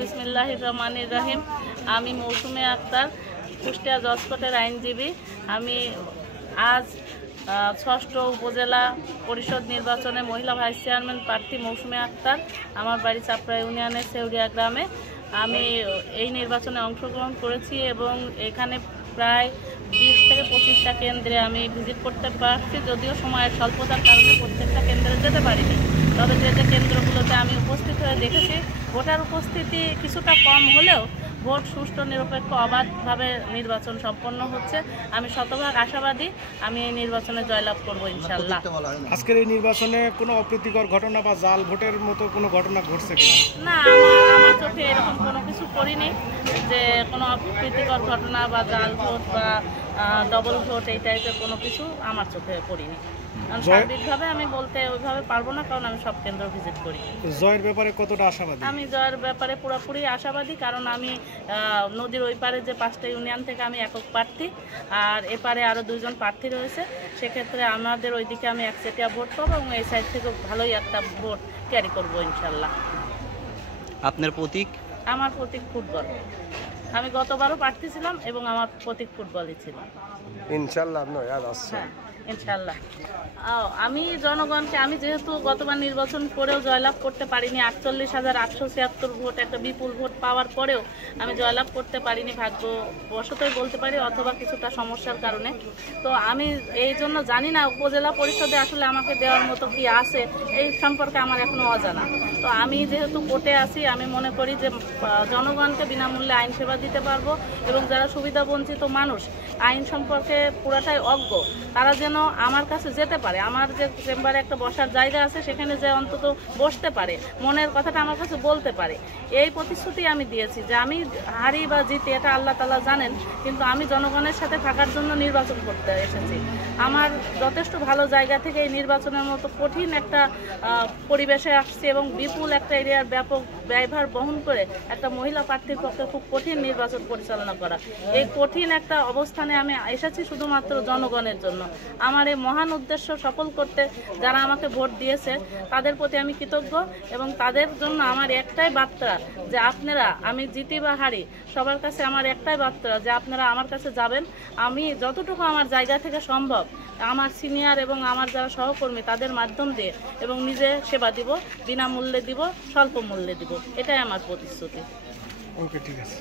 বিসমিল্লাহির রহমানির রহিম। আমি মৌসুমী আক্তার, কুষ্টিয়া জজকোর্টের আইনজীবী। আমি আজ ৬ষ্ঠ উপজেলা পরিষদ নির্বাচনে মহিলা ভাইস চেয়ারম্যান প্রার্থী মৌসুমী আক্তার। আমার বাড়ি চাপড়া ইউনিয়নের সেউরিয়া গ্রামে। আমি এই নির্বাচনে অংশগ্রহণ করেছি এবং এখানে প্রায় 20 থেকে 25টা কেন্দ্রে আমি ভিজিট করতে পারছি। যদিও সময়ের স্বল্পতার কারণে প্রত্যেকটা কেন্দ্রে যেতে পারিনি, তবে যে কেন্দ্রগুলোতে আমি উপস্থিত হয়ে দেখেছি ভোটার উপস্থিতি কিছুটা কম হলেও ভোট সুষ্ঠু, নিরপেক্ষ, অবাধভাবে নির্বাচন সম্পন্ন হচ্ছে। আমি শতভাগ আশাবাদী আমি এই নির্বাচনে জয়লাভ করবো ইনশাল্লাহ। আজকের এই নির্বাচনে কোনো অপ্রীতিকর ঘটনা বা জাল ভোটের মতো কোনো ঘটনা ঘটছে কিনা? না, আমার চোখে এরকম কোনো কিছু করিনি যে কোনো অপ্রীতিকর ঘটনা বা জাল ভোট বা ডবল ভোট এই টাইপের কোনো কিছু আমার চোখে পড়িনি। সার্বিকভাবে আমি বলতে ওইভাবে পারবো না, কারণ আমি সব কেন্দ্র ভিজিট করি। জয়ের ব্যাপারে কতটা আশাবাদী? আমি জয়ের ব্যাপারে পুরোপুরি আশাবাদী, কারণ আমি নদীর ওই পারে যে 5টা ইউনিয়ন থেকে আমি একক প্রার্থী, আর এপারে আরও 2জন প্রার্থী রয়েছে। সেক্ষেত্রে আমাদের ওইদিকে আমি একচেটিয়া ভোট পাবো এবং এই সাইড থেকে ভালোই একটা ভোট ক্যারি করবো ইনশাল্লাহ। আপনার প্রতীক? আমার প্রতীক ফুটবল। আমি গতবারও প্রার্থী ছিলাম এবং আমার প্রতীক ফুটবলই ছিল ইনশাল্লাহ। হ্যাঁ, ইনশাল্লাহ। আমি জনগণকে, আমি যেহেতু গতবার নির্বাচন করেও জয়লাভ করতে পারিনি, 48,876 ভোট, একটা বিপুল ভোট পাওয়ার পরেও আমি জয়লাভ করতে পারিনি, ভাগ্যবশতই বলতে পারি, অথবা কিছুটা সমস্যার কারণে। তো আমি এই জন্য জানি না উপজেলা পরিষদে আসলে আমাকে দেওয়ার মতো কি আছে, এই সম্পর্কে আমার এখনো অজানা। তো আমি যেহেতু কোর্টে আছি, আমি মনে করি যে জনগণকে বিনামূল্যে আইন সেবা দিতে পারবো এবং যারা সুবিধা বঞ্চিত মানুষ, আইন সম্পর্কে পুরাটাই অজ্ঞ, তারা যেন আমার কাছে যেতে পারে। আমার যে চেম্বারে একটা বসার জায়গা আছে, সেখানে যে অন্তত বসতে পারে, মনের কথাটা আমার কাছে বলতে পারে, এই প্রতিশ্রুতি আমি দিয়েছি যে আমি হারি বা জিতি এটা আল্লাহ তাআলা জানেন, কিন্তু আমি জনগণের সাথে থাকার জন্য নির্বাচন করতে এসেছি। আমার যথেষ্ট ভালো জায়গা থেকে এই নির্বাচনের মতো কঠিন একটা পরিবেশে আসছি এবং বিপুল একটা এরিয়ার ব্যাপক ব্যয়ভার বহন করে একটা মহিলা প্রার্থীর পক্ষে খুব কঠিন নির্বাচন পরিচালনা করা। এই কঠিন একটা অবস্থানে আমি এসেছি শুধুমাত্র জনগণের জন্য। আমার এই মহান উদ্দেশ্য সফল করতে যারা আমাকে ভোট দিয়েছে তাদের প্রতি আমি কৃতজ্ঞ এবং তাদের জন্য আমার একটাই বার্তা যে আপনারা, আমি জিতি বা হারি, সবার কাছে আমার একটাই বার্তা যে আপনারা আমার কাছে যাবেন। আমি যতটুকু আমার জায়গা থেকে সম্ভব আমার সিনিয়র এবং আমার যারা সহকর্মী তাদের মাধ্যম দিয়ে এবং নিজে সেবা দিব, বিনামূল্যে দিব, স্বল্প মূল্যে দিব, এটাই আমার প্রতিশ্রুতি। ওকে, ঠিক আছে।